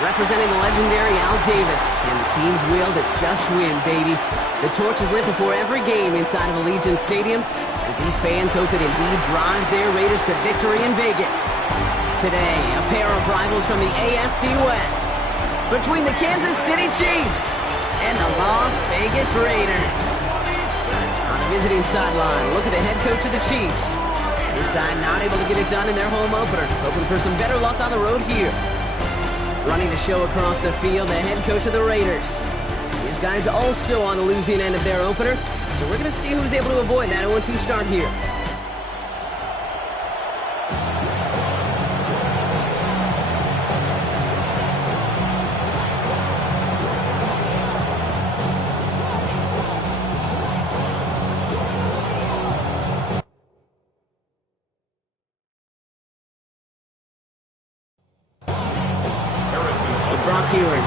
representing the legendary Al Davis, and the team's will to just win, baby. The torch is lit before every game inside of Allegiant Stadium, as these fans hope it indeed drives their Raiders to victory in Vegas. Today, a pair of rivals from the AFC West, between the Kansas City Chiefs and the Las Vegas Raiders. On the visiting sideline, look at the head coach of the Chiefs. His side not able to get it done in their home opener, hoping for some better luck on the road here. Running the show across the field, the head coach of the Raiders. These guys also on the losing end of their opener, so we're going to see who's able to avoid that 0-2 start here.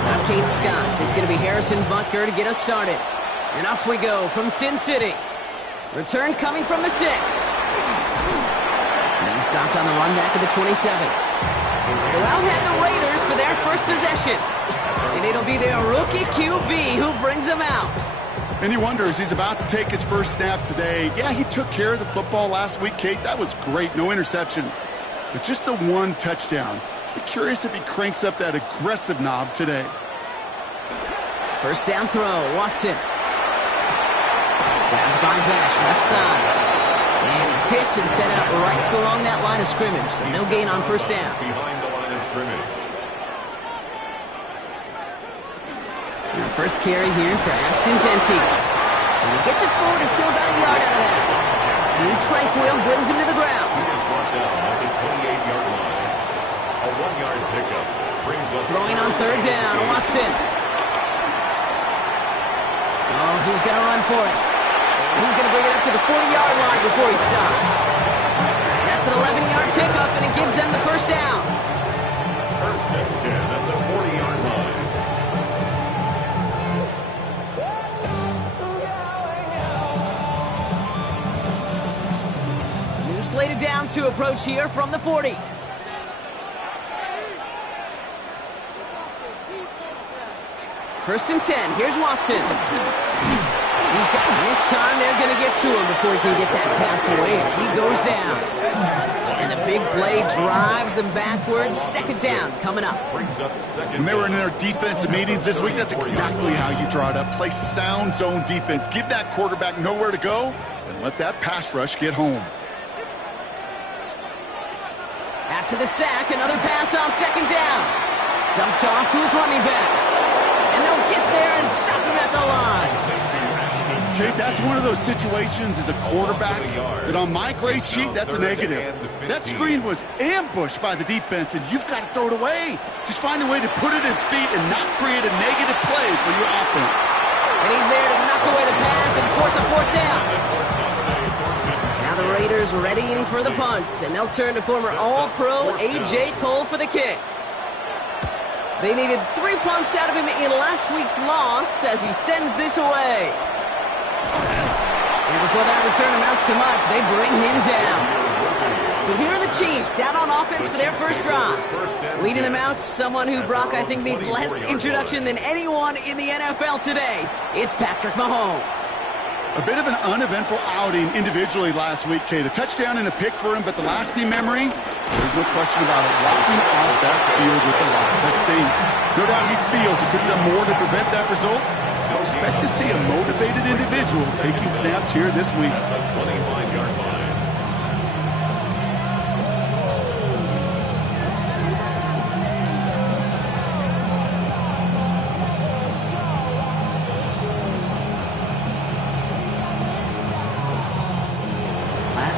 Not Kate Scott. It's going to be Harrison Butker to get us started. And off we go from Sin City. Return coming from the 6. He stopped on the run back of the 27. So out head the Raiders for their first possession. And it'll be their rookie QB who brings them out. And he wonders, he's about to take his first snap today. Yeah, he took care of the football last week, Kate. That was great. No interceptions. But just the one touchdown. Be curious if he cranks up that aggressive knob today. First down throw, Watson. Grabbed by Bash, left side. And he's hit and set out right along that line of scrimmage. So no gain on first down. Behind the line of scrimmage. Now first carry here for Ashton Jeanty. And he gets it forward to still about a yard out of that. Drew Tranquill brings him to the ground. He is brought down at the 28-yard line. A 1-yard pickup brings up. Throwing on third down, Watson. Oh, he's going to run for it. And he's going to bring it up to the 40-yard line before he stops. That's an 11-yard pickup, and it gives them the first down. First and 10 at the 40-yard line. New slate of downs to approach here from the 40. First and 10. Here's Watson. This time they're going to get to him before he can get that pass away as he goes down. And the big play drives them backwards. Second down coming up. When they were in their defensive meetings this week, that's exactly how you draw it up. Play sound zone defense. Give that quarterback nowhere to go and let that pass rush get home. After the sack, another pass on second down. Dumped off to his running back. And they'll get there and stop him at the line. Kate, that's one of those situations as a quarterback that on my grade sheet, that's a negative. That screen was ambushed by the defense, and you've got to throw it away. Just find a way to put it at his feet and not create a negative play for your offense. And he's there to knock away the pass and force a fourth down. Now the Raiders readying for the punts, and they'll turn to former All-Pro A.J. Cole for the kick. They needed 3 punts out of him in last week's loss as he sends this away. And before that return amounts to much, they bring him down. So here are the Chiefs out on offense for their first drive. Leading them out, someone who, Brock, I think needs less introduction than anyone in the NFL today. It's Patrick Mahomes. A bit of an uneventful outing individually last week, Kate. A touchdown and a pick for him, but the lasting memory, there's no question about it. Walking off that field with the loss. That stings. No doubt he feels he could have done more to prevent that result. So expect to see a motivated individual taking snaps here this week. 25-yard line.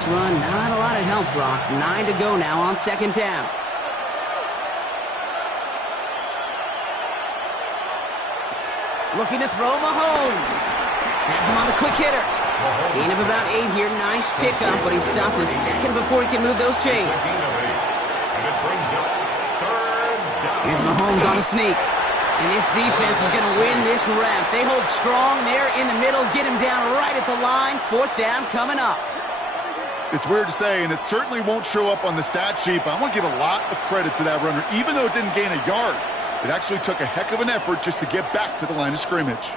Run, not a lot of help, Brock. 9 to go now on second down. Looking to throw Mahomes. Has him on the quick hitter. Gain of about 8 here. Nice pickup, but he stopped a second before he can move those chains. Here's Mahomes on the sneak. And this defense is going to win this rep. They hold strong there in the middle. Get him down right at the line. Fourth down coming up. It's weird to say, and it certainly won't show up on the stat sheet, but I want to give a lot of credit to that runner. Even though it didn't gain a yard, It actually took a heck of an effort just to get back to the line of scrimmage.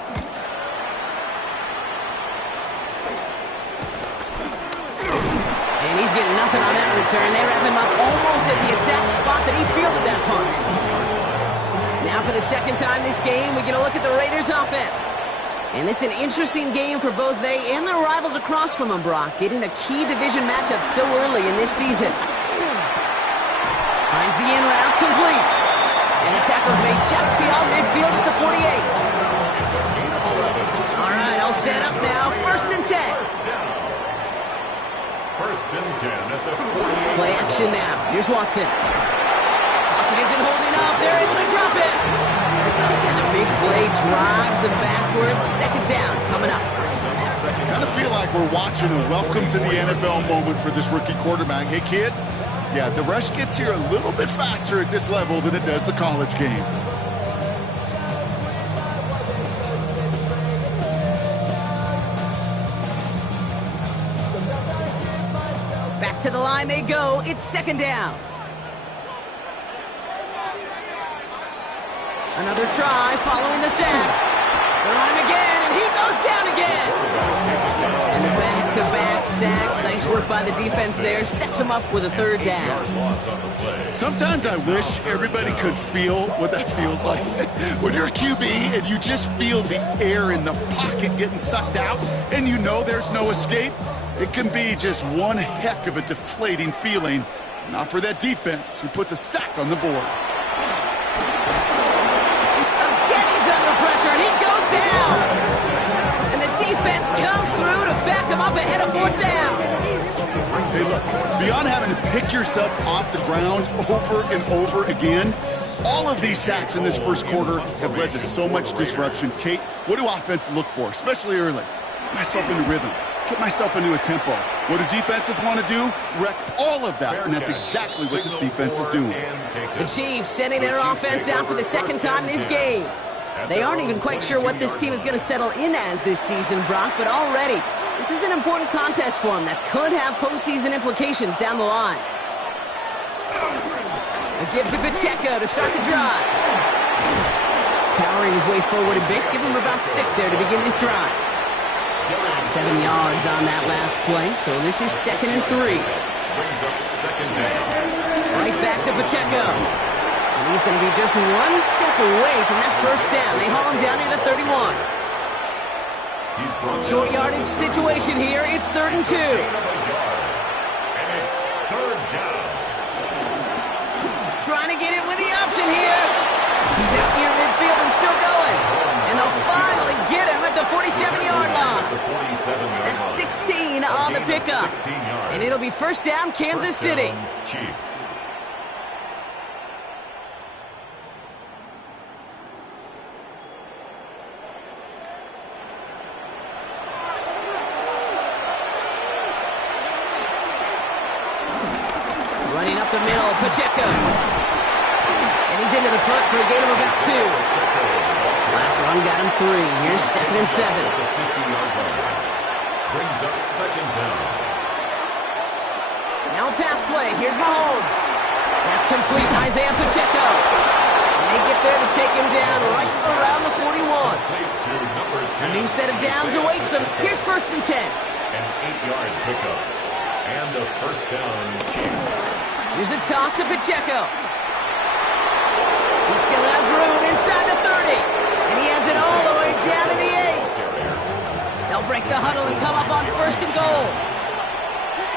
And he's getting nothing on that return. They wrap him up almost at the exact spot that he fielded that punt. Now for the second time this game, we get a look at the Raiders offense. And this is an interesting game for both they and their rivals across from them, Brock, getting a key division matchup so early in this season. Finds the in route complete. And the tackle's made just beyond midfield at the 48. All right, all set up now. 1st and 10. First and 10 at the 48. Play action now. Here's Watson. Pocket isn't holding up. They're able to drop it. And the big play drives them backwards. 2nd down coming up. Kind of feel like we're watching a welcome to the NFL moment for this rookie quarterback. Hey, kid. Yeah, the rush gets here a little bit faster at this level than it does the college game. Back to the line they go. It's 2nd down. Another try following the sack. They're on him again, and he goes down again. And the back-to-back sacks. Nice work by the defense there. Sets him up with a 3rd down. Sometimes I wish everybody could feel what that feels like. When you're a QB and you just feel the air in the pocket getting sucked out and you know there's no escape, it can be just one heck of a deflating feeling. Not for that defense who puts a sack on the board. Again, he's under pressure, and he goes down. And the defense comes through to back him up ahead of 4th down. Hey, look, beyond having to pick yourself off the ground over and over again, all of these sacks in this first quarter have led to so much disruption. Kate, what do offenses look for, especially early? Get myself into rhythm. Get myself into a tempo. What do defenses want to do? Wreck all of that, and that's exactly what this defense is doing. The Chiefs sending their offense out for the 2nd time this game. They aren't even quite sure what this team is going to settle in as this season, Brock, but already this is an important contest for them that could have postseason implications down the line. It gives to Pacheco to start the drive. Powering his way forward a bit. Give him about 6 there to begin this drive. 7 yards on that last play, so this is 2nd and 3. Brings up 2nd down. Right back to Pacheco. And he's going to be just 1 step away from that 1st down. They haul him down near the 31. Short yardage situation here. It's 3rd and 2. And it's 3rd down. Trying to get it with the option here. He's out near midfield and still going. And they'll finally get him at the 47-yard line. That's 16 on the pickup. And it'll be 1st down, Kansas City. Chiefs. Running up the middle, Pacheco. And he's into the front for a gain of about 2. Last run got him 3. Here's 2nd and 7. Brings up 2nd down. Now a pass play. Here's Mahomes. That's complete. Isaiah Pacheco. And they get there to take him down right around the 41. A new set of downs awaits him. Here's 1st and 10. An 8-yard pickup. And a 1st down, Chiefs. Here's a toss to Pacheco. He still has room inside the 30. And he has it all the way down to the 8. They'll break the huddle and come up on 1st and goal.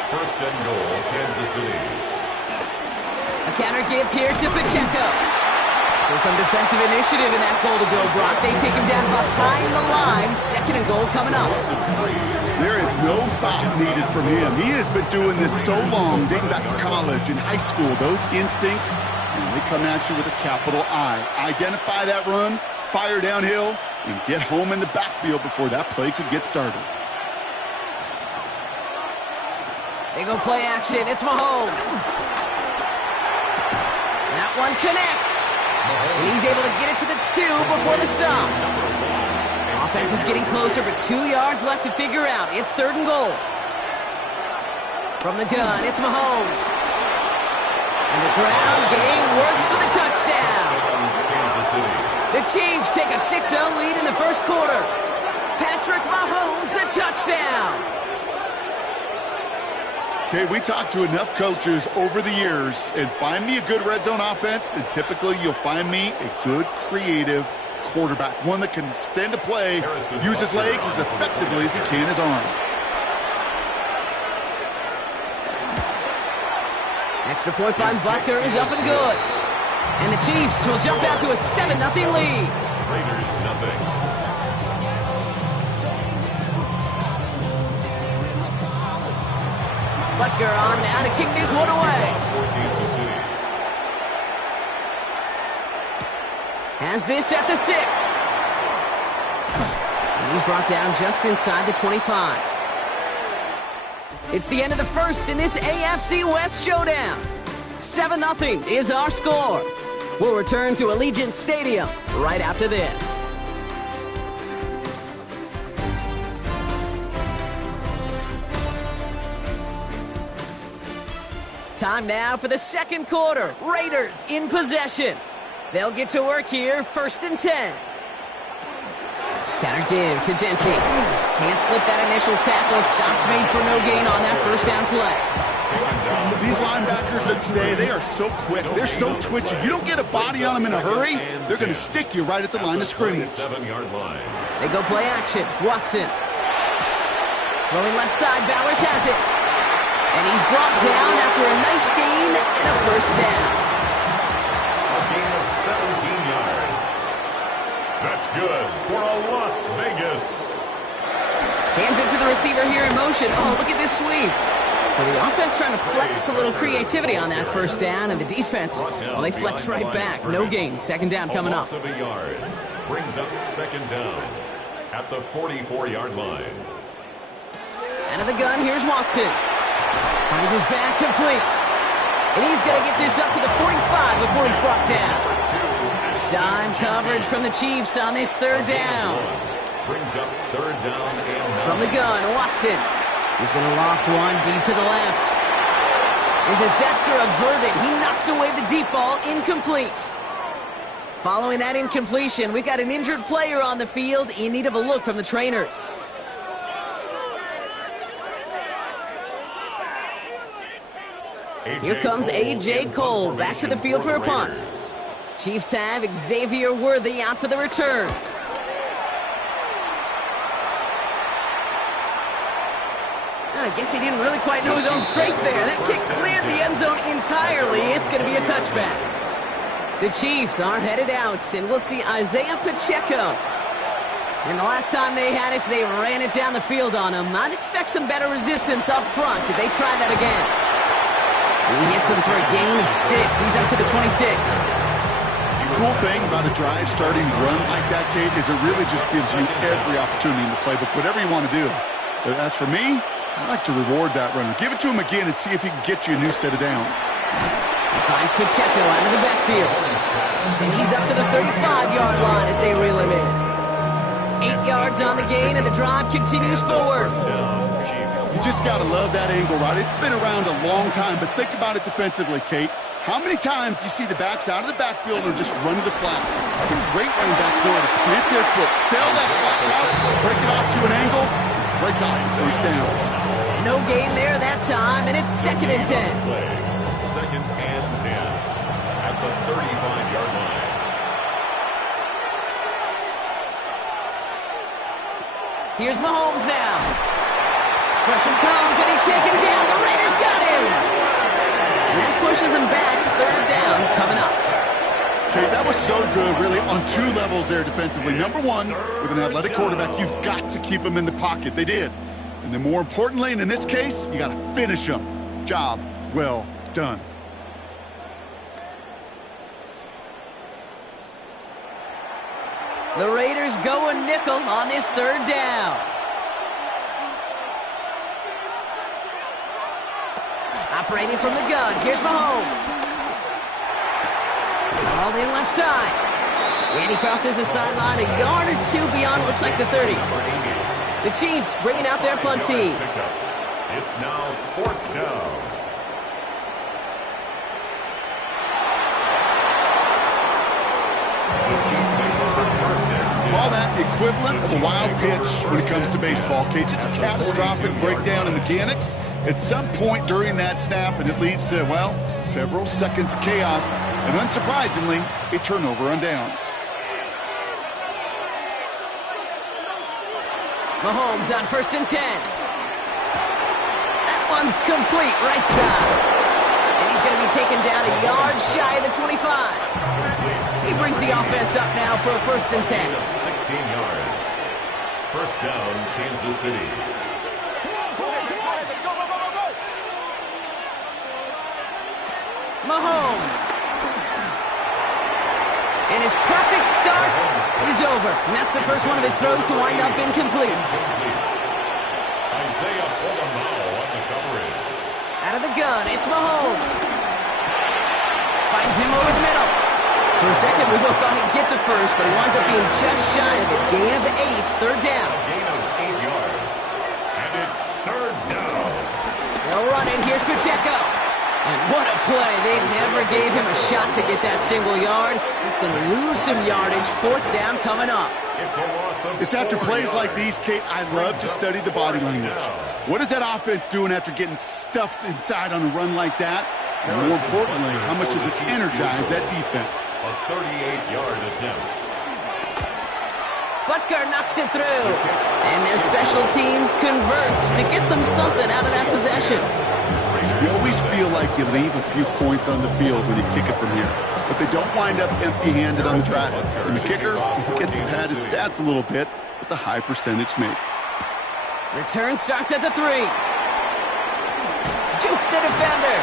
1st and goal, Kansas City. A counter give here to Pacheco. So some defensive initiative in that goal to go, Brock. They take him down behind the line. 2nd and goal coming up. There is no thought needed from him. He has been doing this so long, dating back to college and high school. Those instincts, and they come at you with a capital I. Identify that run, fire downhill, and get home in the backfield before that play could get started. They go play action. It's Mahomes. That one connects. And he's able to get it to the 2 before the stop. Offense is getting closer, but 2 yards left to figure out. It's 3rd and goal. From the gun, it's Mahomes. And the ground game works for the touchdown. 6-0 lead in the first quarter. Patrick Mahomes, the touchdown. Okay, we talked to enough coaches over the years, and find me a good red zone offense, and typically you'll find me a good creative quarterback, one that can extend a play, use his legs as effectively as he can his arm. Extra point by Butker is up and good. And the Chiefs will jump out to a 7-0 lead. Raiders nothing. Butker on now to kick this one away. Has this at the 6. And he's brought down just inside the 25. It's the end of the first in this AFC West showdown. 7-0 is our score. We'll return to Allegiant Stadium right after this. Time now for the second quarter. Raiders in possession. They'll get to work here, 1st and 10. Counter give to Genty. Can't slip that initial tackle. Stops made for no gain on that first down play. These linebackers of today, they are so quick. They're so twitchy. You don't get a body on them in a hurry, they're going to stick you right at the line of scrimmage. 7-yard line. They go play action. Watson. Rolling left side. Bowers has it. And he's brought down after a nice gain and a first down. A gain of 17 yards. That's good for a Las Vegas. Hands it to the receiver here in motion. Oh, look at this sweep. So the offense trying to flex a little creativity on that first down, and the defense, well, they flex right back. No gain. 2nd down coming up. A loss of a yard brings up 2nd down at the 44-yard line. Out of the gun, here's Watson. Finds his back complete. And he's going to get this up to the 45 before he's brought down. Dime coverage from the Chiefs on this 3rd down. Brings up 3rd down and From the gun, Watson. He's going to loft one deep to the left. And disaster averted. He knocks away the deep ball, incomplete. Following that incompletion, we've got an injured player on the field in need of a look from the trainers. Here comes A.J. Cole back to the field for a punt. Chiefs have Xavier Worthy out for the return. I guess he didn't really quite know his own strength there. That kick cleared the end zone entirely. It's going to be a touchback. The Chiefs are headed out, and we'll see Isaiah Pacheco. And the last time they had it, they ran it down the field on him. I'd expect some better resistance up front if they try that again. He hits him for a gain of 6. He's up to the 26. The cool thing about a drive starting to run like that, Kate, is it really just gives you every opportunity in the playbook, whatever you want to do. But as for me, I like to reward that runner. Give it to him again and see if he can get you a new set of downs. He finds Pacheco out of the backfield. And he's up to the 35-yard line as they reel him in. 8 yards on the gain, and the drive continues forward. You just got to love that angle, right? It's been around a long time, but think about it defensively, Kate. How many times do you see the backs out of the backfield and just run to the flat? The great running backs know how to plant their foot, sell that flat route, break it off to an angle, break off first down. No gain there that time, and it's 2nd and 10. 2nd and 10 at the 35-yard line. Here's Mahomes now. Pressure comes, and he's taken down. The Raiders got him. And that pushes him back. 3rd down coming up. Okay, that was so good, really, on 2 levels there defensively. Number 1, with an athletic quarterback, you've got to keep him in the pocket. They did. And then more importantly, and in this case, you got to finish him. Job well done. The Raiders go a nickel on this 3rd down. Operating from the gun, here's Mahomes. All in left side. And he crosses the sideline a yard or 2 beyond, looks like the 30. The Chiefs bringing out their punt team. It's now 4th down. The Chiefs make for 1st and Call that the equivalent of a wild pitch when it comes to baseball, okay? Just a catastrophic breakdown in mechanics at some point during that snap, and it leads to, well, several seconds of chaos, and unsurprisingly, a turnover on downs. Mahomes on 1st and 10. That one's complete, right side. And he's going to be taken down a yard shy of the 25. He brings the offense up now for a 1st and 10. 16 yards. First down, Kansas City. Mahomes. And his perfect start is over. And that's the first one of his throws to wind up incomplete. Isaiah Polamau on the coverage. Out of the gun, it's Mahomes. Finds him over the middle. For a second, we both thought he'd get the first, but he winds up being just shy of a gain of 8, third down. A gain of 8 yards. And it's third down. They'll run it. Here's Pacheco. And what a play. They never gave him a shot to get that single yard. He's going to lose some yardage. 4th down coming up. It's after plays like these, Kate, I love to study the body language. What is that offense doing after getting stuffed inside on a run like that? And more importantly, how much does it energize that defense? A 38-yard attempt. Butker knocks it through. And their special teams converts to get them something out of that possession. You always feel like you leave a few points on the field when you kick it from here, but they don't wind up empty-handed on the drive. And the kicker gets to pad his stats a little bit with a high percentage make. Return starts at the 3. Juke the defender.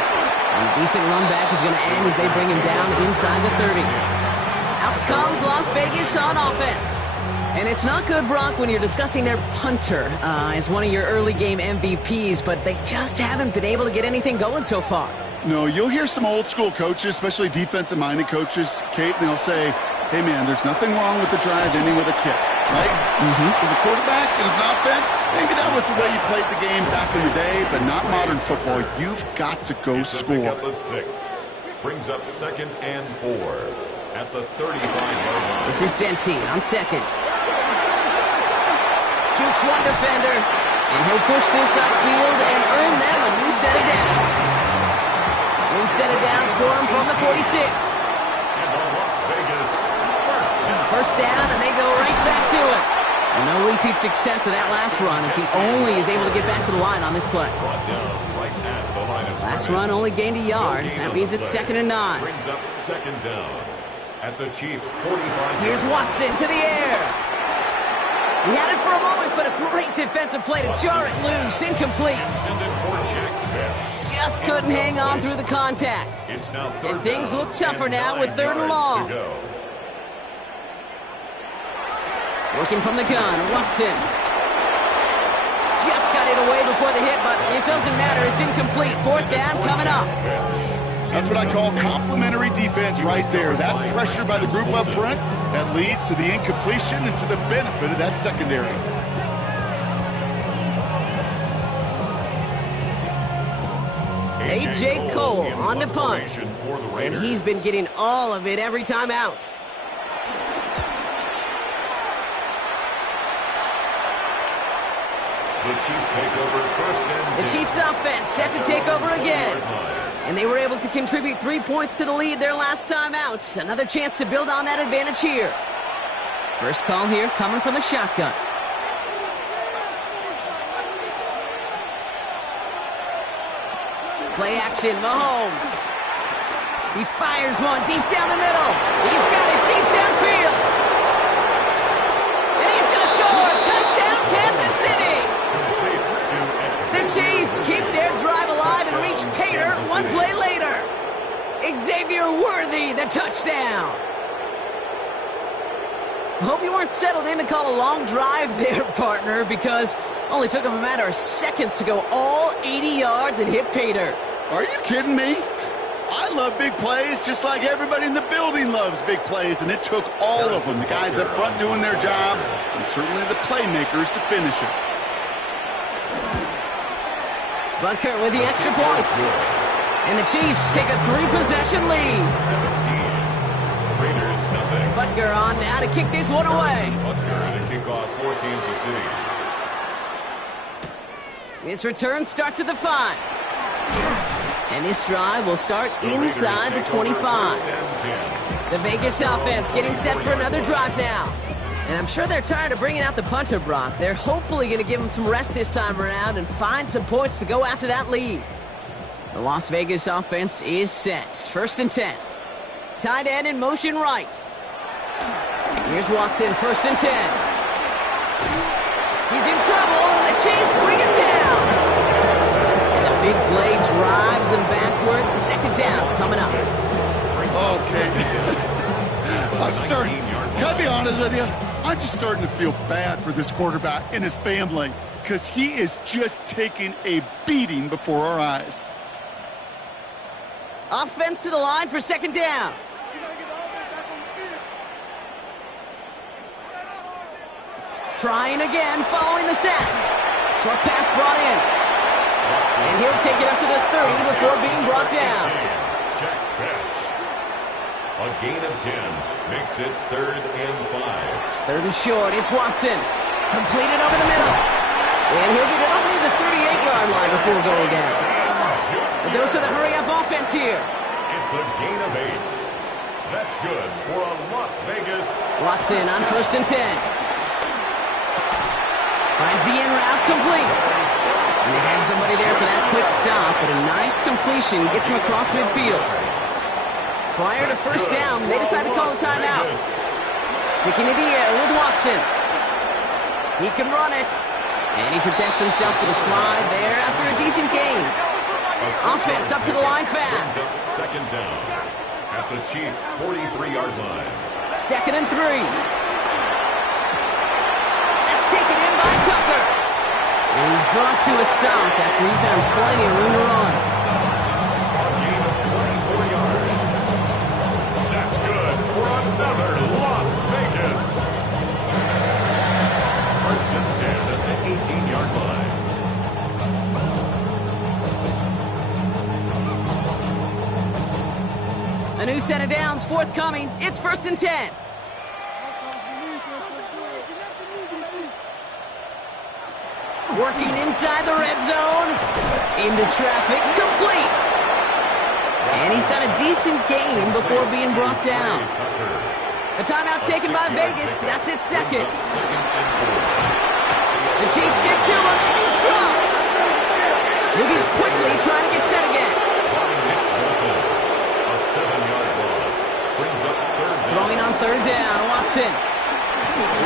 And a decent run back is going to end as they bring him down inside the 30. Out comes Las Vegas on offense. And it's not good, Brock, when you're discussing their punter as one of your early game MVPs, but they just haven't been able to get anything going so far. No, you'll hear some old school coaches, especially defensive-minded coaches, Kate, and they'll say, hey, man, there's nothing wrong with the drive ending with a kick, right? As a quarterback and as an offense, maybe that was the way you played the game back in the day, but not modern football. You've got to go score. Pickup of 6. Brings up 2nd and 4 at the 35-yard line. This is Gentile on 2nd. Jukes one defender, and he'll push this upfield and earn them a new set of downs. New set of downs for him from the 46. And the Las Vegas First down, and they go right back to it. And no repeat success of that last run as he only is able to get back to the line on this play. brought down right at the line of Last scrimmage. run only gained a yard. That means it's 2nd and 9. Brings up 2nd down at the Chiefs' 45. Here's Watson to the air. He had it for a moment, but a great defensive play to jar it loose. Incomplete. Intended for Jack Bell. Just couldn't hang on through the contact. It's now And 3rd things down look tougher and now with 9 3rd and yards long. to go. Working from the gun, Watson. Just got it away before the hit, but it doesn't matter. It's incomplete. 4th down coming up. That's what I call complementary defense right there. That pressure by the group up front, that leads to the incompletion and to the benefit of that secondary. A.J. Cole on the punt. And he's been getting all of it every time out. The Chiefs take over 1st and 10. The Chiefs offense set to take over again. And they were able to contribute 3 points to the lead their last time out. Another chance to build on that advantage here. First call here coming from the shotgun. Play action, Mahomes. He fires one deep down the middle. He's got it deep downfield. And he's going to score. Touchdown, Kansas City. The Chiefs keep their drive alive and reach Pater one play later. Xavier Worthy, the touchdown. Hope you weren't settled in to call a long drive there, partner, because only took him a matter of seconds to go all 80 yards and hit pay dirt. Are you kidding me? I love big plays just like everybody in the building loves big plays, and it took all of them, the guys up front doing their job, and certainly the playmakers to finish it. Butker with the extra point. And the Chiefs take a 3-possession lead. 17. Raiders nothing. Butker Butker on now to kick this one away. Butker to kick off for Kansas City. This return starts at the 5. And this drive will start inside the 25. The Vegas offense getting set for another drive now. And I'm sure they're tired of bringing out the punter, Brock. They're hopefully going to give them some rest this time around and find some points to go after that lead. The Las Vegas offense is set. 1st and 10. Tight end in motion right. Here's Watson, 1st and 10. He's in trouble, and the Chiefs bring him down. And the big play drives them backwards. 2nd down coming up. Okay. Can I be honest with you? I'm just starting to feel bad for this quarterback and his family because he is just taking a beating before our eyes. Offense to the line for 2nd down. Trying again, following the sack. Short pass brought in. And he'll take it up to the 30 before being brought down. Jack Bech. A gain of 10 makes it 3rd and 5. 3rd and short, it's Watson. Completed over the middle. And he'll get it only the 38-yard line before going down. A dose of the hurry-up offense here. It's a gain of 8. That's good for a Las Vegas. Watson on 1st and 10. Finds the in route complete. And they had somebody there for that quick stop, but a nice completion gets him across midfield. Prior to 1st down, they decided to call a timeout. Sticking to the air with Watson. He can run it. And he protects himself with a slide there after a decent gain. Offense up to the line fast. 2nd down at the Chiefs' 43-yard line. 2nd and 3. That's taken in by Tucker. And he's brought to a stop after he found plenty of room to run. A gain of 24 yards. That's good for another Las Vegas. 1st and 10 at the 18-yard line. A new set of downs forthcoming. It's 1st and 10. Working inside the red zone. Into traffic. Complete. And he's got a decent gain before being brought down. A timeout taken by Vegas. That's its 2nd. The Chiefs get to him, and he's dropped. Moving quickly, trying to get set again. A 7-yard loss brings up 3rd down. Throwing on 3rd down, Watson.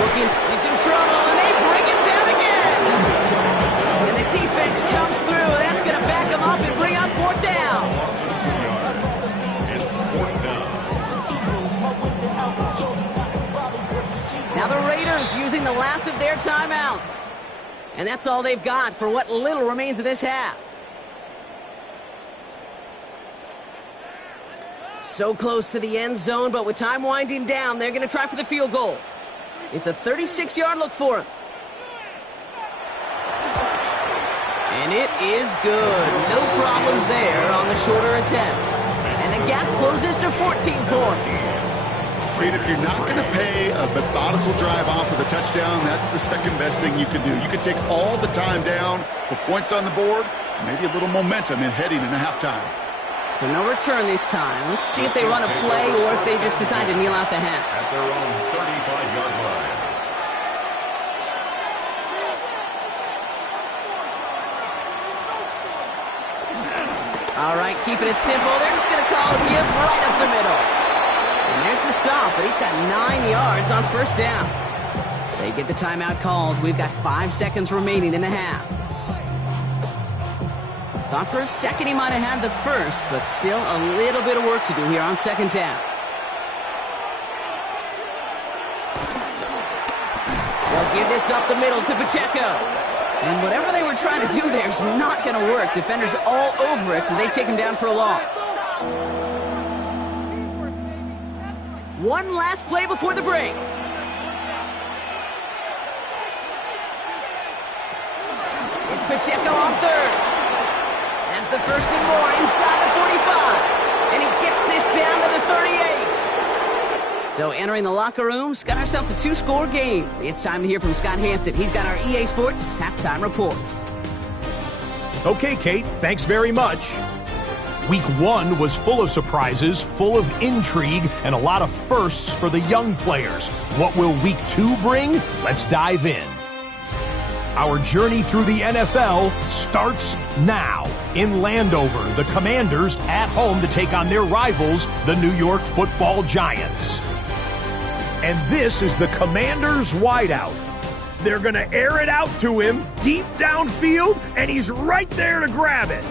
Looking, he's in trouble, and they bring him down again. And the defense comes through. That's going to back him up and bring up 4th down. Loss of 2 yards. It's 4th down. Now the Raiders using the last of their timeouts. And that's all they've got for what little remains of this half. So close to the end zone, but with time winding down, they're going to try for the field goal. It's a 36-yard look for him. And it is good. No problems there on the shorter attempt. And the gap closes to 14 points. Creed, if you're not going to pay a methodical drive off with a touchdown, that's the 2nd best thing you can do. You can take all the time down, put points on the board, maybe a little momentum in heading into halftime. So no return this time. Let's see if they run a play or if they just decide to kneel out the half. At their own 35-yard line. All right, keeping it simple. They're just going to call a give right up the middle. And there's the stop, but he's got 9 yards on 1st down. They get the timeout called. We've got 5 seconds remaining in the half. Thought for a second he might have had the first, but still a little bit of work to do here on 2nd down. They'll give this up the middle to Pacheco. And whatever they were trying to do there is not going to work. Defenders all over it, so they take him down for a loss. One last play before the break. It's Pacheco on 3rd. As the 1st and more inside the 45. And he gets this down to the 38. So entering the locker room, got ourselves a 2-score game. It's time to hear from Scott Hanson. He's got our EA Sports halftime report. Okay, Kate, thanks very much. Week 1 was full of surprises, full of intrigue, and a lot of firsts for the young players. What will Week 2 bring? Let's dive in. Our journey through the NFL starts now. In Landover, the Commanders at home to take on their rivals, the New York Football Giants. And this is the Commanders' wideout. They're going to air it out to him deep downfield, and he's right there to grab it.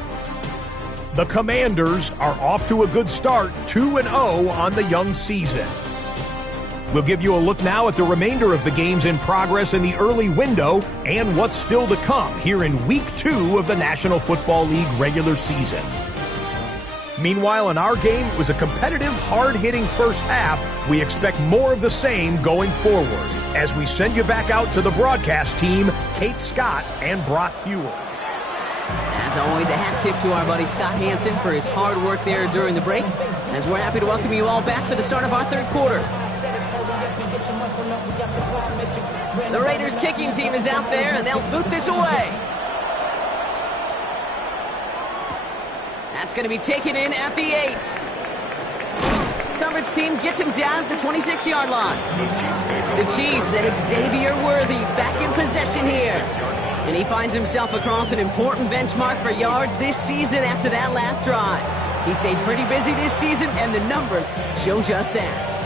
The Commanders are off to a good start, 2-0 on the young season. We'll give you a look now at the remainder of the games in progress in the early window and what's still to come here in Week 2 of the National Football League regular season. Meanwhile, in our game, it was a competitive, hard-hitting first half. We expect more of the same going forward as we send you back out to the broadcast team, Kate Scott and Brock Hewell. As always, a hat tip to our buddy Scott Hanson for his hard work there during the break, as we're happy to welcome you all back for the start of our third quarter. The Raiders kicking team is out there, and they'll boot this away. That's going to be taken in at the 8. Coverage team gets him down at the 26-yard line. The Chiefs and Xavier Worthy back in possession here. And he finds himself across an important benchmark for yards this season after that last drive. He stayed pretty busy this season, and the numbers show just that.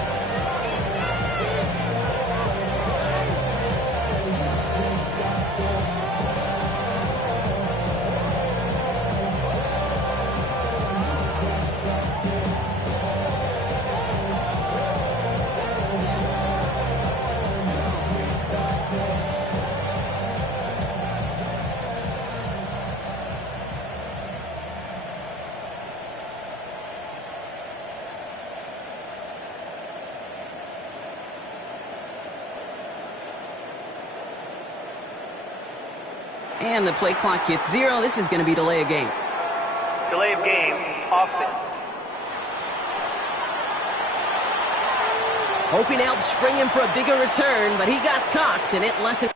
And the play clock hits 0. This is going to be delay of game. Delay of game, offense. Hoping to help spring him for a bigger return, but he got caught, and it lessened.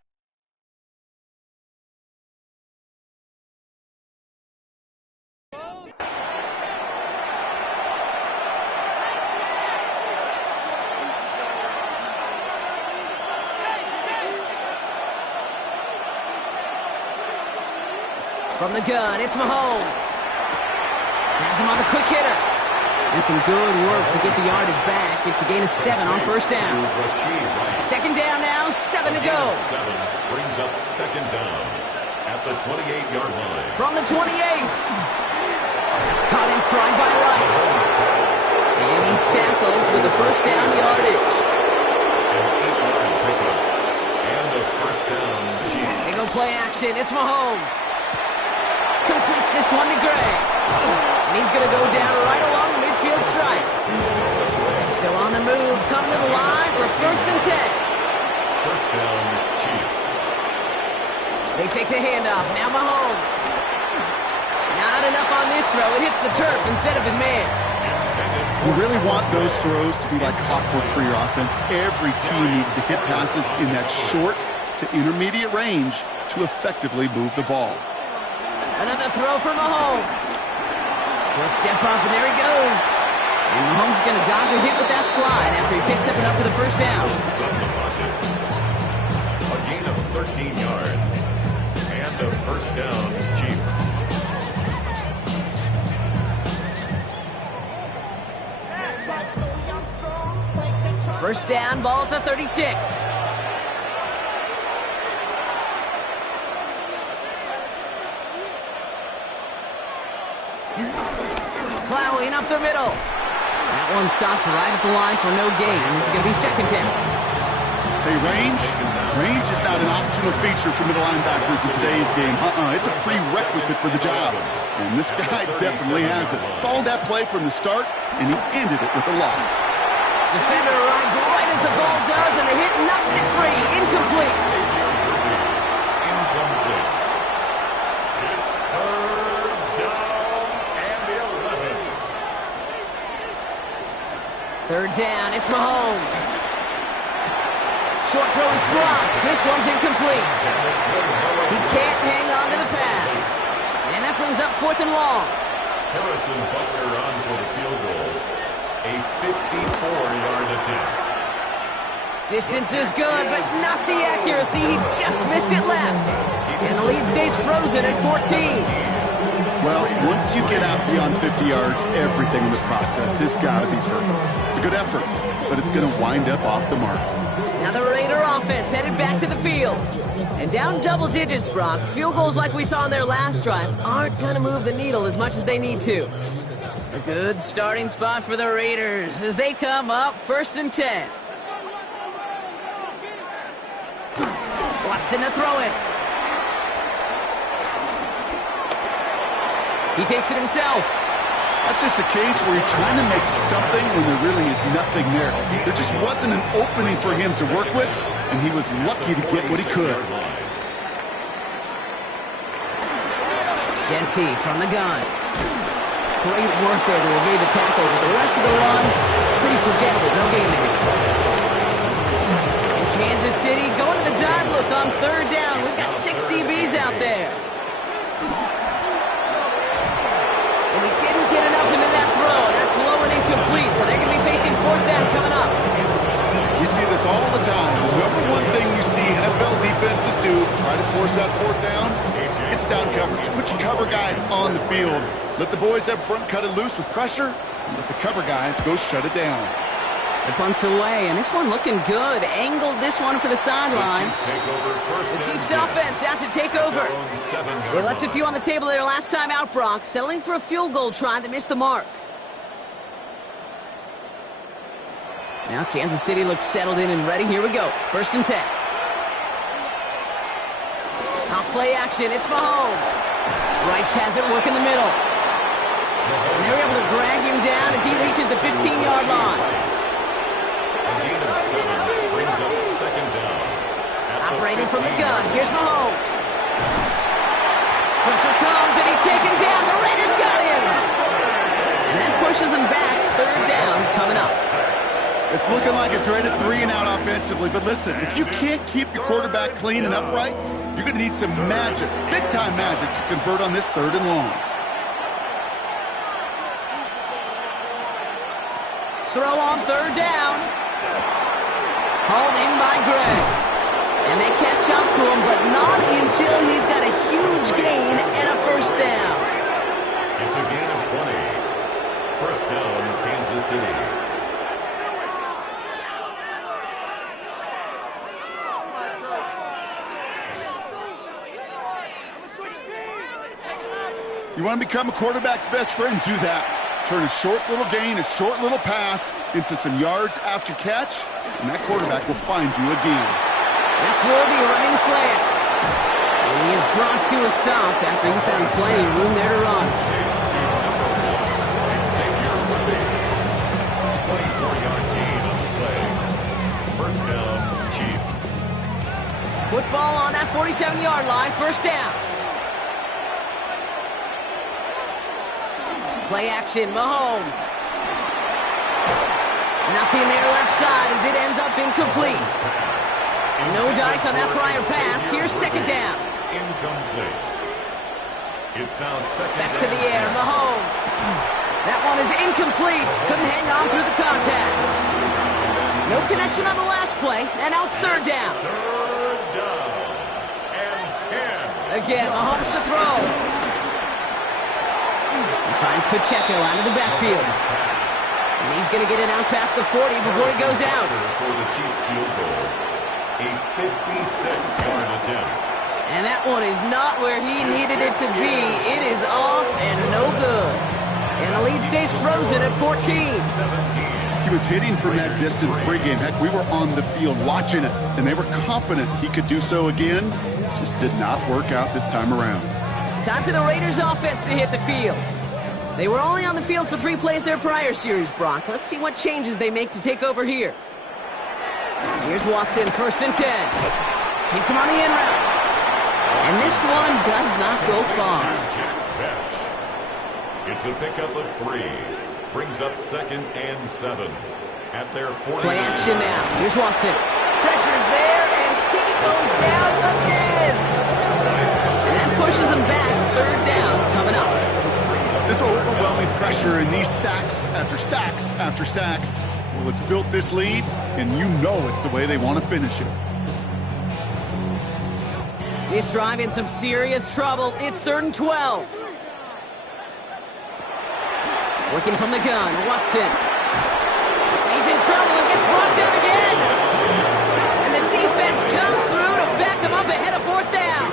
From the gun, it's Mahomes. Has him on the quick hitter. And some good work to get the yardage back. It's a gain of 7 on first down. Second down now, 7 to go. 7 brings up second down at the 28-yard line. From the 28. That's caught in stride by Rice. And he's tackled with the first down yardage. An 8-yard pickup. And the first down, Chiefs. They go play action. It's Mahomes. Completes this one to Gray. And he's going to go down right along the midfield stripe. Still on the move, coming to the line for first and 10. First down, Chiefs. They take the handoff. Now Mahomes. Not enough on this throw. It hits the turf instead of his man. You really want those throws to be like clockwork for your offense. Every team needs to hit passes in that short to intermediate range to effectively move the ball. Another throw for Mahomes. He'll step up, and there he goes. And Mahomes is going to dodge a hit with that slide after he picks up enough for the first down. A gain of 13 yards. And the first down, Chiefs. First down, ball at the 36. Plowing up the middle. That one stopped right at the line for no gain. This is going to be second down. Hey, range is not an optional feature for middle linebackers in today's game. It's a prerequisite for the job. And this guy definitely has it. Followed that play from the start, and he ended it with a loss. Defender arrives right as the ball does, and the hit knocks it free. Incomplete. It's third down and 11. 3rd Third down, it's Mahomes. Short throw is dropped. This one's incomplete. He can't hang on to the pass. And that brings up 4th and long. Harrison Butker on for the field goal. A 54-yard attempt. Distance is good, but not the accuracy. He just missed it left. And the lead stays frozen at 14. Well, once you get out beyond 50 yards, everything in the process has got to be perfect. It's a good effort, but it's going to wind up off the mark. Now the Raider offense headed back to the field. And down double digits, Brock. Field goals like we saw in their last drive aren't going to move the needle as much as they need to. A good starting spot for the Raiders as they come up 1st and 10. Watson to throw it. He takes it himself. That's just a case where you're trying to make something when there really is nothing there. There just wasn't an opening for him to work with, and he was lucky to get what he could. Genty from the gun. Great work there to evade the tackle, but the rest of the run, pretty forgettable. No gain there. In Kansas City, going to the dive look on 3rd down. We've got 6 DBs out there. And he didn't get enough into that throw. That's low and incomplete, so they're going to be facing 4th down coming up. We see this all the time. The number one thing you see NFL defenses do, try to force that 4th down, it's down coverage. Put your cover guys on the field. Let the boys up front cut it loose with pressure, and let the cover guys go shut it down. The punt's away, and this one looking good. Angled this one for the sideline. The Chiefs offense out to take over. They left a few on the table their last time out, Brock, settling for a field goal try that missed the mark. Now Kansas City looks settled in and ready. Here we go. 1st and 10. Off play action. It's Mahomes. Rice has it work in the middle. And they're able to drag him down as he reaches the 15-yard line. A gain of 7 brings up 2nd down. Operating from the gun. Here's Mahomes. Pressure comes and he's taken down. The Raiders got him. And that pushes him back. 3rd down coming up. It's looking like a dreaded 3-and-out offensively, but listen, if you can't keep your quarterback clean and upright, you're going to need some magic, big-time magic, to convert on this 3rd and long. Throw on 3rd down. Hauled in by Greg. And they catch up to him, but not until he's got a huge gain and a 1st down. It's a gain of 20. 1st down, Kansas City. You want to become a quarterback's best friend? Do that. Turn a short little gain, a short little pass into some yards after catch, and that quarterback will find you again. That's Worthy running the slant. And he is brought to a stop after he found plenty of room there to run. 24-yard gain on the play. 1st down, Chiefs. Football on that 47-yard line. 1st down. Play action, Mahomes. Nothing there left side as it ends up incomplete. No dice on that prior pass. Here's 2nd down. Incomplete. It's now 2nd Back to the air, Mahomes. That one is incomplete. Couldn't hang on through the contact. No connection on the last play, and now it's 3rd down. 3rd down and 10. Again, Mahomes to throw. He finds Pacheco out of the backfield. And he's going to get it out past the 40 before he goes out. For the Chiefs field goal, a 56-yard attempt. And that one is not where he needed it to be. It is off and no good. And the lead stays frozen at 14. 17. He was hitting from that distance pregame. Heck, we were on the field watching it, and they were confident he could do so again. Just did not work out this time around. Time for the Raiders offense to hit the field. They were only on the field for 3 plays their prior series, Brock. Let's see what changes they make to take over here. Here's Watson, 1st and 10. Hits him on the in route. And this one does not go far. It's a pickup of 3. Brings up 2nd and 7. at their 40. Play action now. Here's Watson. Pressure's there, and he goes down again. And that pushes him back. Third down coming up. This overwhelming pressure and these sacks after sacks after sacks. Well, it's built this lead, and you know it's the way they want to finish it. This drive in some serious trouble. It's 3rd and 12. Working from the gun, Watson. He's in trouble and gets brought down again. And the defense comes through to back him up ahead of 4th down.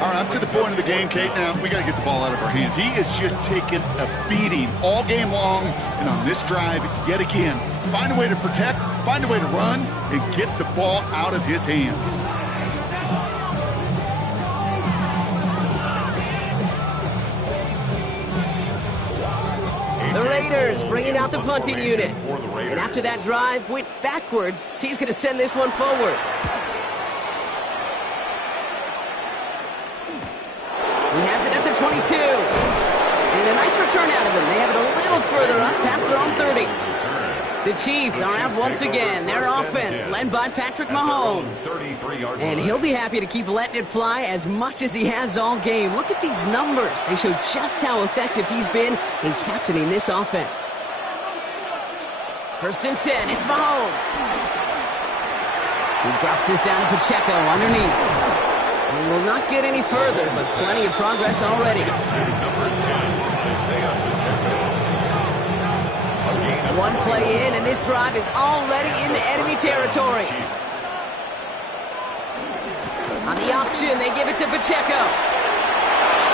All right, up to the point of the game, Kate. Now, we got to get the ball out of our hands. He is just taking a beating all game long, and on this drive, yet again. Find a way to protect, find a way to run, and get the ball out of his hands. The Raiders bringing out the punting unit. And after that drive went backwards, he's going to send this one forward. He has it at the 22. And a nice return out of him. They have it a little further up past their own 30. The Chiefs are out once again. Their offense led by Patrick Mahomes. And he'll be happy to keep letting it fly as much as he has all game. Look at these numbers. They show just how effective he's been in captaining this offense. 1st and 10. It's Mahomes. He drops this down to Pacheco underneath. And he will not get any further, but plenty of progress already. One play in, and this drive is already into enemy territory. On the option, they give it to Pacheco.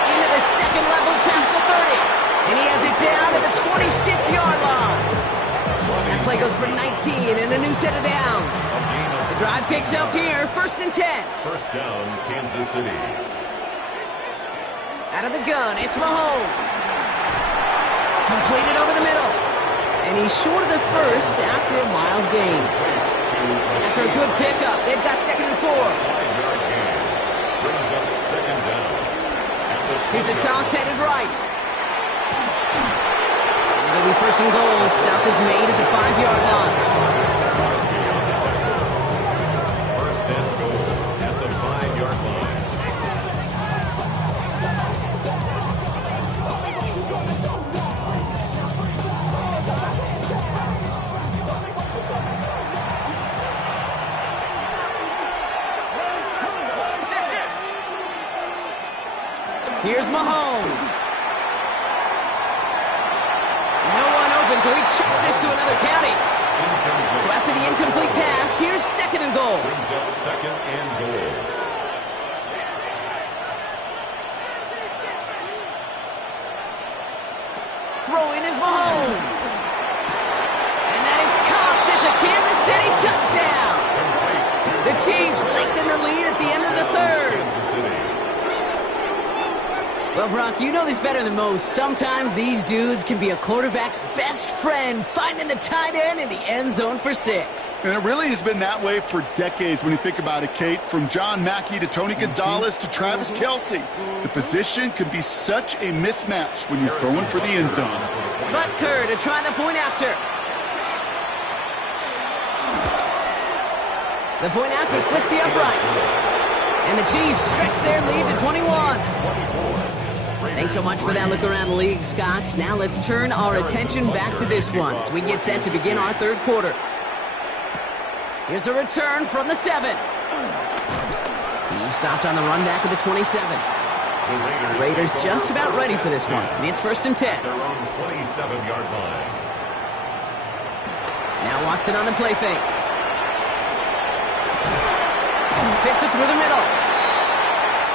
Into the second level past the 30. And he has it down to the 26-yard line. That play goes for 19 and a new set of downs. The drive picks up here, 1st and 10. First down, Kansas City. Out of the gun, it's Mahomes. Completed over the middle. And he's short of the first after a mild gain. After a good pickup, they've got 2nd and 4. Brings up 2nd down. Here's a toss headed right. And it'll be 1st and goal. Stop is made at the 5-yard line. First and goal at the 5-yard line. Here's Mahomes. No one open, so he chucks this to another county. So after the incomplete pass, here's 2nd and goal. Brings up 2nd and goal. Throw in is Mahomes. And that is caught. It's a Kansas City touchdown. The Chiefs lengthen the lead at the end of the 3rd. Kansas City. Well, Brock, you know this better than most. Sometimes these dudes can be a quarterback's best friend, finding the tight end in the end zone for 6. And it really has been that way for decades when you think about it, Kate. From John Mackey to Tony Gonzalez to Travis Kelce. The position can be such a mismatch when you're throwing for the end zone. Butker to try the point after. The point after splits the uprights. And the Chiefs stretch their lead to 21. Thanks so much for that look around the league, Scott. Now let's turn our attention back to this one as we get set to begin our 3rd quarter. Here's a return from the 7. He stopped on the run back of the 27. The Raiders just about ready for this one. It's 1st and 10. Their own 27-yard line. Now Watson on the play fake. Fits it through the middle.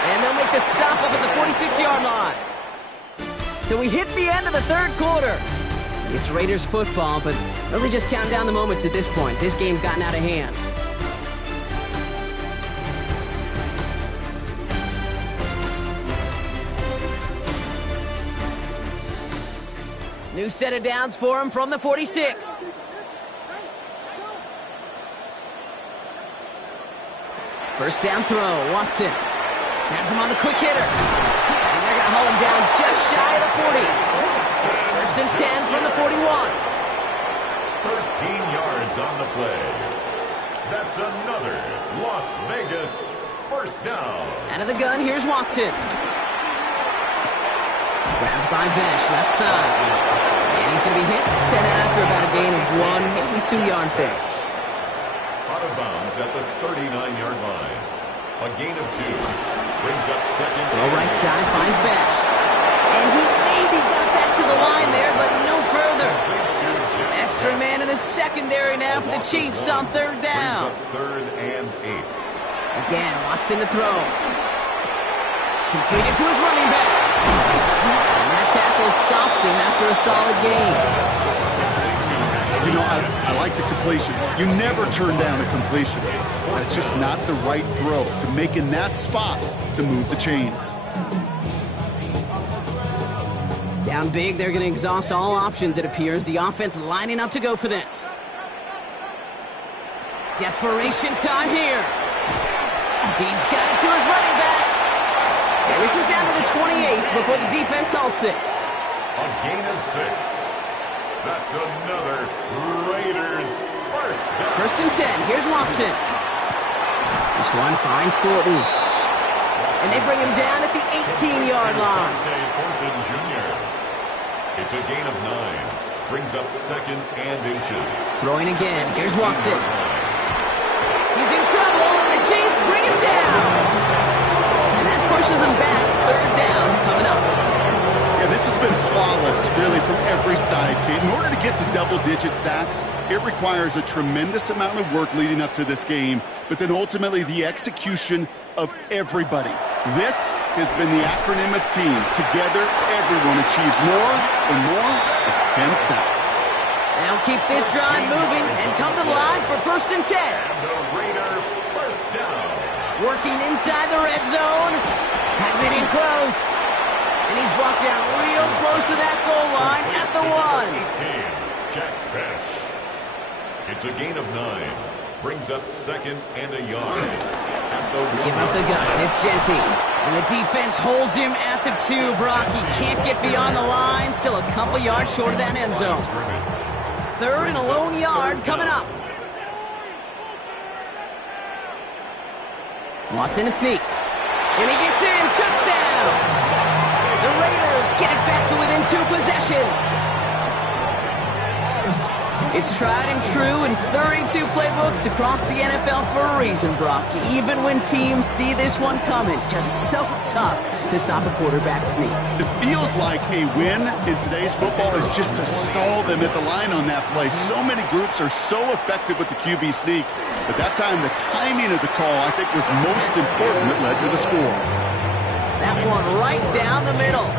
And they'll make the stop up at the 46-yard line. So we hit the end of the 3rd quarter. It's Raiders football, but really just count down the moments at this point. This game's gotten out of hand. New set of downs for him from the 46. First down throw, Watson. Has him on the quick hitter. And they're going to haul him down just shy of the 40. First and 10 from the 41. 13 yards on the play. That's another Las Vegas first down. Out of the gun, here's Watson. Grabbed by Besh, left side. And he's going to be hit and set after about a gain of 1, maybe 2 yards there. Out of bounds at the 39-yard line. A gain of 2. Brings up second. Throw right side, finds Besh. And he maybe got back to the line there, but no further. Extra man in the secondary now for the Chiefs on third down. Brings up third and 8. Again, Watson to throw. Completed to his running back. And that tackle stops him after a solid gain. You know, I like the completion. You never turn down a completion. That's just not the right throw to make in that spot to move the chains. Down big, they're going to exhaust all options, it appears. The offense lining up to go for this. Desperation time here. He's got it to his running back. And this is down to the 28 before the defense halts it. A gain of 6. That's another Raiders first down. First and 10. Here's Watson. This one finds Thornton. And they bring him down at the 18-yard line. Thornton Jr. It's a gain of 9. Brings up second and inches. Throwing again. Here's Watson. He's in trouble, and the Chiefs bring him down. And that pushes him back. Third down coming up. Yeah, this has been flawless, really, from every side, Kate. In order to get to double-digit sacks, it requires a tremendous amount of work leading up to this game, but then ultimately the execution of everybody. This has been the acronym of team. Together, everyone achieves more, and more is 10 sacks. Now keep this drive moving and come to the line for first and 10. And the Raider first down. Working inside the red zone. Has it in close. And he's brought down real close to that goal line at the 1. 18, Jack Besh. It's a gain of 9. Brings up second and a yard. Give up the guts. It's Genty. And the defense holds him at the 2. Brock, he can't get beyond the line. Still a couple yards short of that end zone. Third and a lone yard coming up. Watson a sneak. And he gets in. Touchdown! The Raiders get it back to within 2 possessions. It's tried and true in 32 playbooks across the NFL for a reason, Brock. Even when teams see this one coming, just so tough to stop a quarterback sneak. It feels like a win in today's football is just to stall them at the line on that play. So many groups are so effective with the QB sneak, but that time the timing of the call, I think, was most important that led to the score. That one right down the middle.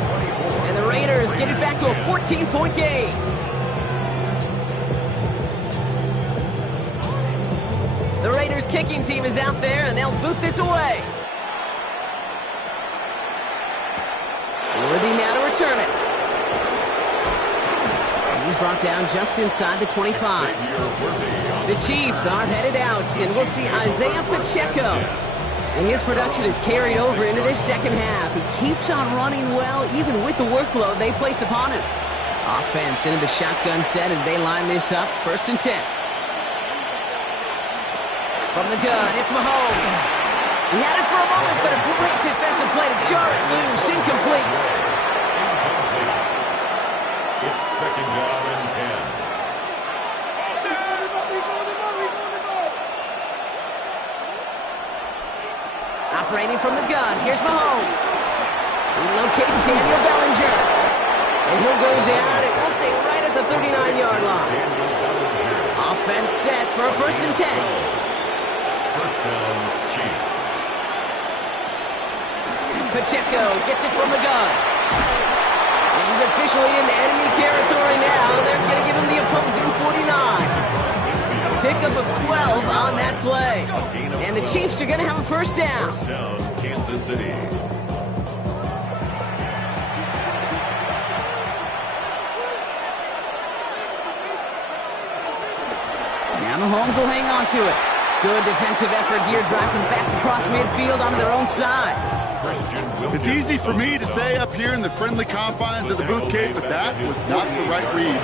And the Raiders get it back to a 14-point game. The Raiders kicking team is out there, and they'll boot this away. Worthy now to return it. And he's brought down just inside the 25. The Chiefs are headed out, and we'll see Isaiah Pacheco. And his production is carried over into this second half. He keeps on running well, even with the workload they placed upon him. Offense into the shotgun set as they line this up. First and 10. From the gun, it's Mahomes. He had it for a moment, but a great defensive play to jar it loose. Incomplete. It's second down and 10. Operating from the gun, here's Mahomes. He locates Daniel Bellinger. And he'll go down, and we'll say right at the 39-yard line. Offense set for a first and 10. First down, Chiefs. Pacheco gets it from the gun. And he's officially into enemy territory now. They're going to give him the opposing 49. Pickup of 12 on that play. And the Chiefs are going to have a first down. First down, Kansas City. Now Mahomes will hang on to it. Good defensive effort here. Drives them back across midfield onto their own side. It's easy for me to say up here in the friendly confines of the booth, Kate, but that was not the right read.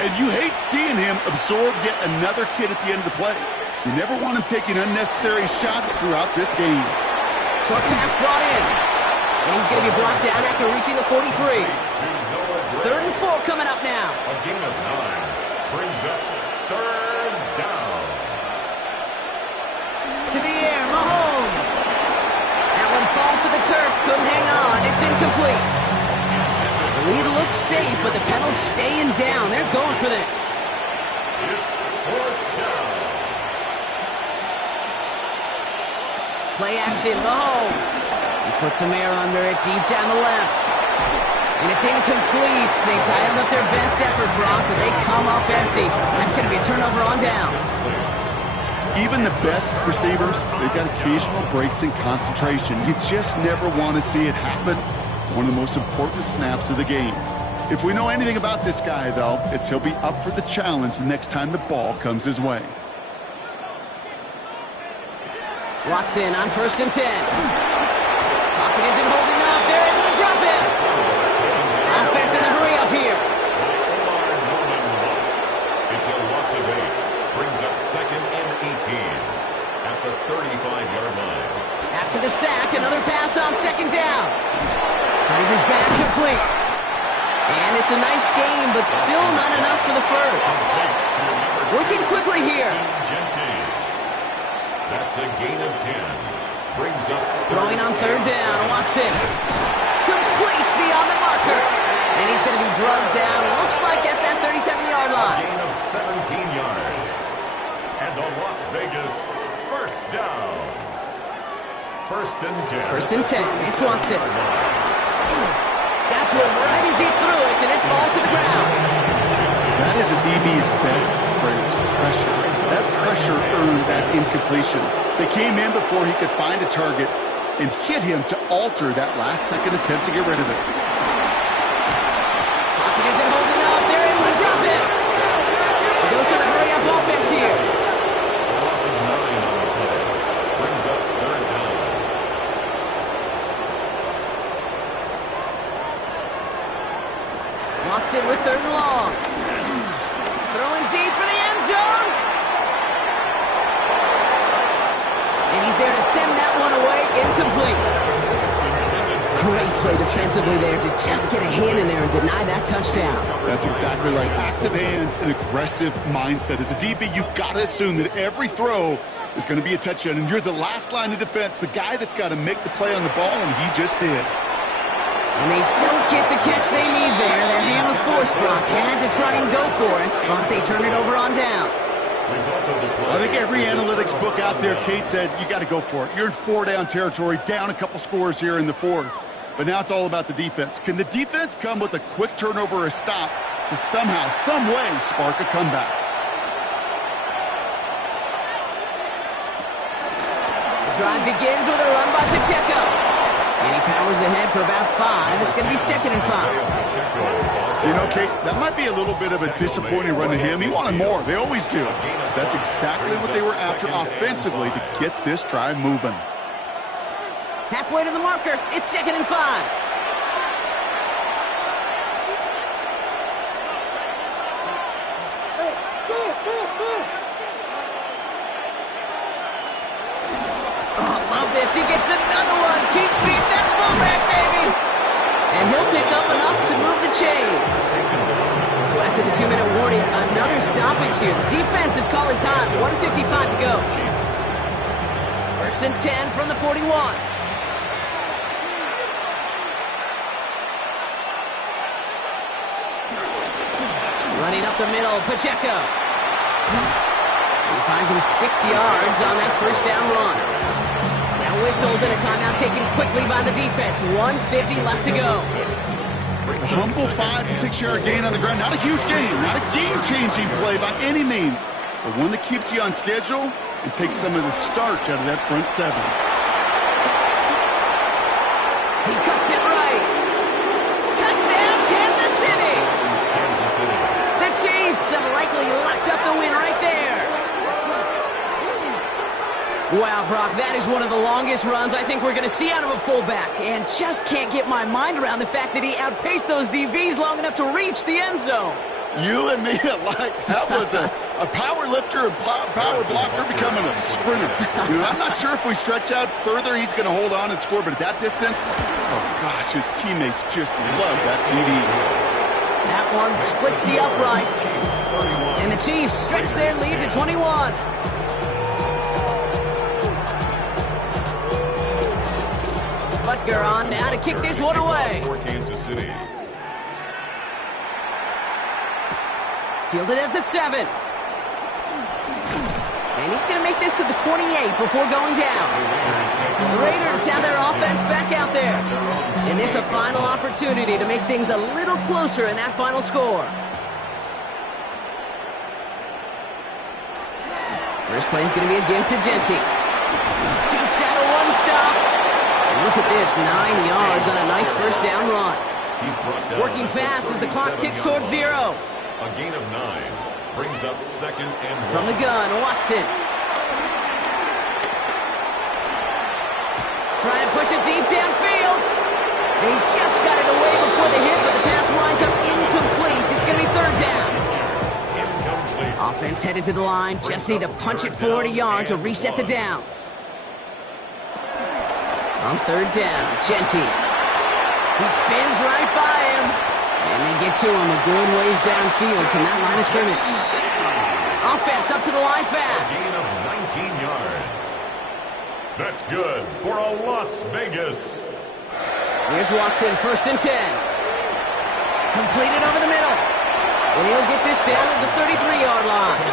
And you hate seeing him absorb yet another kid at the end of the play. You never want him taking unnecessary shots throughout this game. Short pass brought in. And he's going to be brought down after reaching the 43. 3rd and 4 coming up now. A gain of 9 brings up 3rd down. To the air, Mahomes. That one falls to the turf. Couldn't hang on. It's incomplete. The lead looks safe, but the pedals staying down. They're going for this. It's 4th down. Play action, Mahomes. He puts some air under it, deep down the left. And it's incomplete. They dialed up their best effort, Brock, but they come up empty. That's going to be a turnover on downs. Even the best receivers, they've got occasional breaks in concentration. You just never want to see it happen. One of the most important snaps of the game. If we know anything about this guy, though, it's he'll be up for the challenge the next time the ball comes his way. Watson on 1st and 10. Pocket isn't holding up. They're able to drop him. Offense in the hurry up here. It's a loss of 8. Brings up 2nd and 18 at the 35-yard line. After the sack, another pass on 2nd down. Finds his back complete. And it's a nice game, but still not enough for the first. Working quickly here. That's a gain of 10. Brings up Throwing on 3rd down. Watson. Complete beyond the marker. And he's going to be drugged down. Looks like at that 37-yard line. gain of 17 yards. And the Las Vegas 1st down. 1st and 10. 1st and 10. It's Watson. Got to him right as he threw it, and it falls to the ground. That is a DB's best friend, pressure. That pressure earned that incompletion. They came in before he could find a target and hit him to alter that last-second attempt to get rid of it. Pocket isn't holding up. They're able to drop it. A dose of the hurry-up offense here. Loss of 9 on the play. Brings up 3rd down. Watson with 3rd and long. Throwing deep for the end zone. And he's there to send that one away. Incomplete. Great play defensively there to just get a hand in there and deny that touchdown. That's exactly right. Active hands and aggressive mindset. As a DB, you've got to assume that every throw is going to be a touchdown, and you're the last line of defense, the guy that's got to make the play on the ball, and he just did. And they don't get the catch they need there. Their hand was forced. Brock had to try and go for it, but they turn it over on downs. I think every analytics book out there, Kate, said you got to go for it. You're in 4-down territory, down a couple scores here in the 4th. But now it's all about the defense. Can the defense come with a quick turnover or a stop to somehow, some way, spark a comeback? The drive begins with a run by Pacheco. And he powers ahead for about 5. It's going to be 2nd and 5. You know, Kate, that might be a little bit of a disappointing run to him. He wanted more. They always do. That's exactly what they were after offensively to get this drive moving. Halfway to the marker. It's 2nd and 5. Oh, love this. He gets another one. Keep beating that fullback, baby. And he'll pick up enough to move the chains. So after the 2-minute warning, another stoppage here. The defense is calling time. 1:55 to go. 1st and 10 from the 41. Running up the middle, Pacheco. He finds him 6 yards on that 1st down run. Now whistles and a timeout taken quickly by the defense. 1:50 left to go. A humble 5- to 6-yard gain on the ground. Not a huge gain, not a game-changing play by any means, but one that keeps you on schedule and takes some of the starch out of that front 7. He cuts it right. Touchdown, Kansas City. Kansas City. The Chiefs have likely locked up the win right there. Wow, Brock, that is one of the longest runs I think we're going to see out of a fullback. And just can't get my mind around the fact that he outpaced those DBs long enough to reach the end zone. You and me alike. That was a power lifter and power blocker becoming a sprinter. I'm not sure if we stretch out further, he's going to hold on and score, but at that distance, oh gosh, his teammates just love that TD. That one splits the uprights. And the Chiefs stretch their lead to 21. Butker on now to kick this one away. For Kansas City. Fielded at the 7. And he's going to make this to the 28 before going down. The Raiders have their offense back out there. And this a final opportunity to make things a little closer in that final score. First play is going to be a give to Jency. Dukes out a one-stop. Look at this, 9 yards on a nice first down run. He's brought down Working fast as the clock ticks towards 0. A gain of 9 brings up 2nd and 1. From the gun, Watson. Trying to push it deep downfield. And he just got it away before the hit, but the pass winds up incomplete. It's going to be 3rd down. Incomplete. Offense headed to the line. Just need to punch it forward a yard to reset the downs. On 3rd down, Jenty. He spins right by him. And they get to him a good ways downfield from that line of scrimmage. Offense up to the line fast. Gain of 19 yards. That's good for a Las Vegas. Here's Watson, 1st and 10. Completed over the middle. And he'll get this down to the 33-yard line.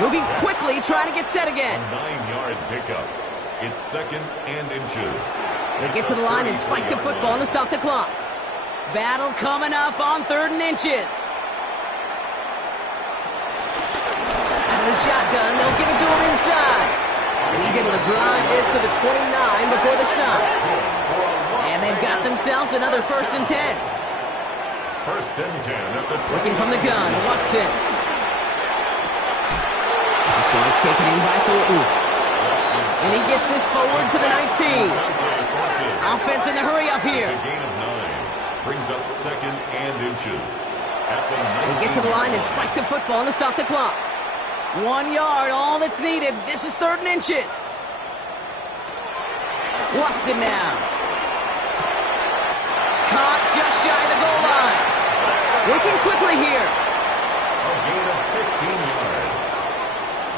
Moving quickly, trying to get set again. A 9-yard pickup. It's 2nd and inches. They get to the line and spike the football to stop the clock. Battle coming up on 3rd and inches. Out of the shotgun, they'll give it to him inside. And he's able to drive this to the 29 before the stop. And they've got themselves another 1st and 10. 1st and 10 at the 20. Working from the gun, Watson. This one's taken in by Thornton. And he gets this forward to the 19. Offense in the hurry up here. It's a gain of 9. Brings up 2nd and inches. At the 19. They get to the line and spike the football to stop the clock. 1 yard, all that's needed. This is 3rd and inches. Watson now. Caught just shy of the goal line. Working quickly here. A gain of 15 yards.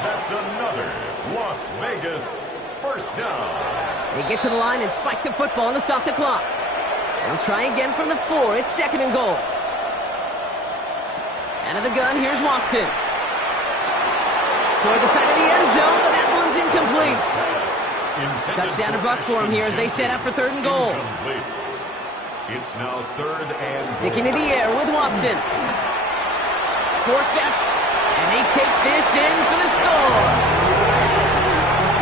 That's another Las Vegas 1st down. They get to the line and spike the football to stop the clock. They'll try again from the 4. It's 2nd and goal. Out of the gun, here's Watson. Toward the side of the end zone, but that one's incomplete. Touchdown to bust for him here as they set up for 3rd and goal. Incomplete. It's now 3rd and Sticking to the air with Watson. 4 steps, and they take this in for the score.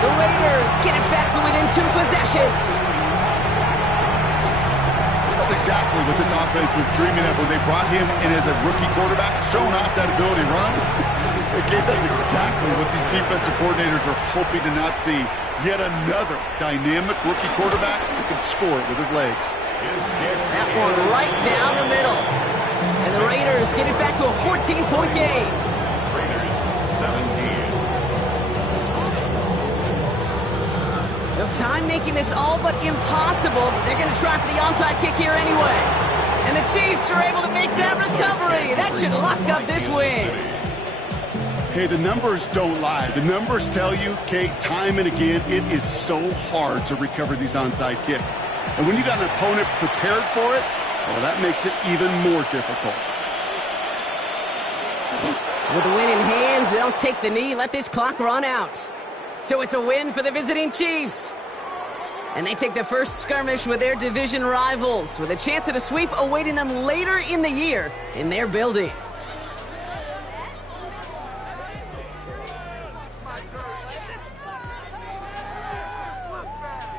The Raiders get it back to within 2 possessions. That's exactly what this offense was dreaming of when they brought him in as a rookie quarterback, showing off that ability to run. Again, that's exactly what these defensive coordinators are hoping to not see. Yet another dynamic rookie quarterback who can score it with his legs. That one right down the middle. And the Raiders get it back to a 14-point game. Raiders 17. No time making this all but impossible, but they're going to try for the onside kick here anyway. And the Chiefs are able to make that recovery. That should lock up this win. Hey, the numbers don't lie. The numbers tell you, Kate, time and again, it is so hard to recover these onside kicks. And when you got an opponent prepared for it, well, that makes it even more difficult. With the win in hand, they'll take the knee, let this clock run out. So it's a win for the visiting Chiefs. And they take the first skirmish with their division rivals, with a chance at a sweep awaiting them later in the year in their building.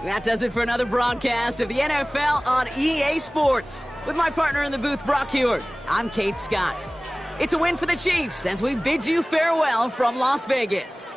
That does it for another broadcast of the NFL on EA Sports. With my partner in the booth, Brock Huard, I'm Kate Scott. It's a win for the Chiefs as we bid you farewell from Las Vegas.